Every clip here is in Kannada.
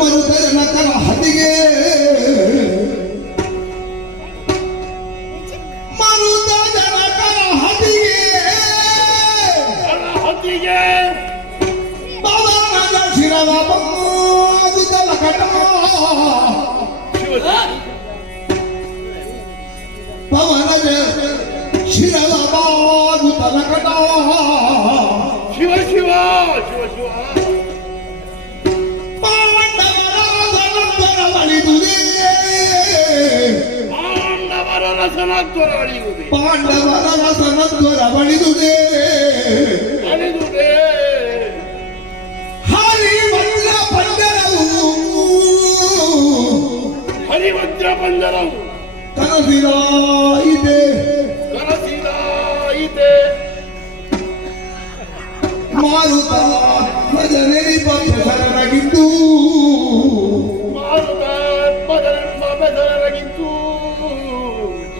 ಮರುತ ಜನಕರ ಹದಿಗೆ ಮರುತ ಜನಕರ ಹದಿಗೆ ಪವನದ ಶಿರವ ಬಾಗುತ್ತಲ ಕಟ ಪವನದ ಶಿರವ ಬಾಗುತ್ತಲ ಕಟ ಶಿವ ಶಿವ ಶಿವ ಶಿವ ಪಾಂಡವರ ರಸನದ್ವರ ಅಳಿಯುವುದೇ ಪಾಂಡವರ ರಸನದ್ವರ ಬಳಿದುದೇ ಅಳಿದುದೇ ಹರಿವಜ್ರ ಪಂಜರವು ಹರಿವಜ್ರ ಪಂಜರವು ಕನಸಿದಾಯಿತೆ ಕನಸಿದಾಯಿತೆ ಮಾರುತ ಭಜನೆ ಪಕ್ಷರಗಿದ್ದು ಮಾರುತ ಬೆದರಗಿದ್ದು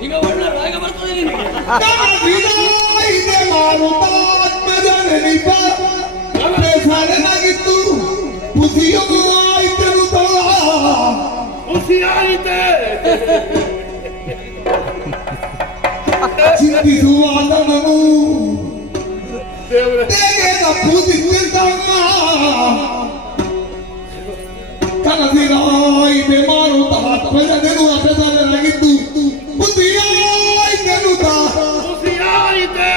ಈಗ ಒಳ್ಳೆ ರಾಗ ಬರ್ತದೆ ನಿನಗೆ. ಕನಸಿದಾಯಿತೆ ಮಾರುತಾತ್ಮಜನೆ ಪಕ್ಷರಗಿದ್ದು ಖುಷಿಯಾಯಿತನು ಖುಷಿಯಾಯಿತೆ ಚಿಂತಿಸುವಾದನನು ದೇವರೇ ತೆಗೆದ ಪೂಜಿಸಿದ್ದಮ್ಮ ಕನಸಿನಾಯಿತೆ ಮಾರುತಾತ್ಮಜನೆನು ಅಪೆದರಗಿದ್ದು ಬುದ್ಧಿಯಾಯಿತೆನುತ ಖುಷಿಯಾಯಿತೆ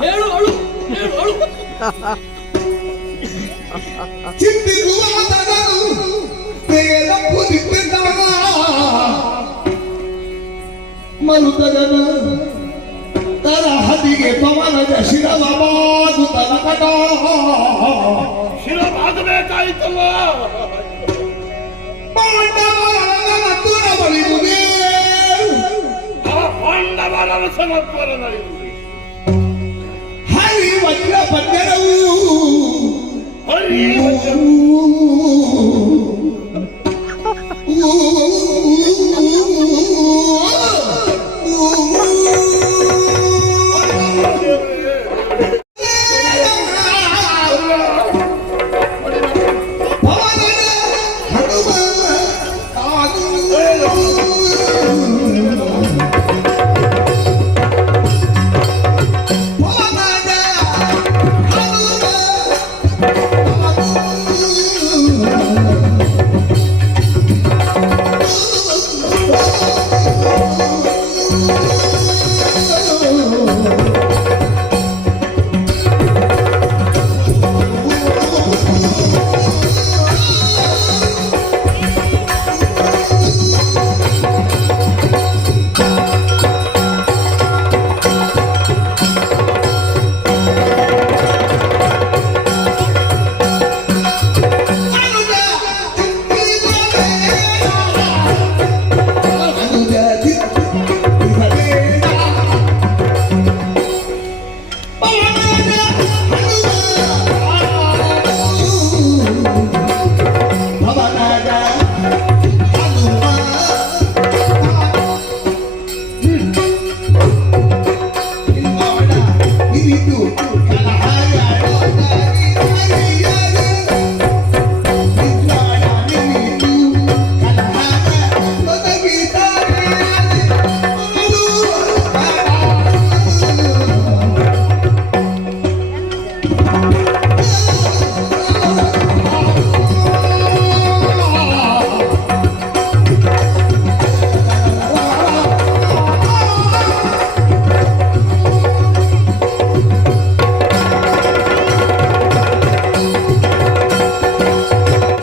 ಹೇಳು ಅಳು ಹೇಳು ಅಳು ಚಿಂತಿಸುವಾದನನು ತೆಗೆದ ಪೂಜಿಸಿದ್ದಮ್ಮ ಮರುತಗನ ತರ ಹದಿಗೆ ಪವನದ ಶಿರವ ಬಾಗುತ್ತಲ ಕಟ ಶಿರವಾಗಬೇಕಾಯಿತಲ್ಲ ಪಾಂಡವರ ತುರ ಬಳಿದುದೇ ಆ ಪಾಂಡವರ ರಸನದ್ವರ ನಡೆಯುವುದೇ ಹರಿ ವಜ್ರ ಪಂಜರವು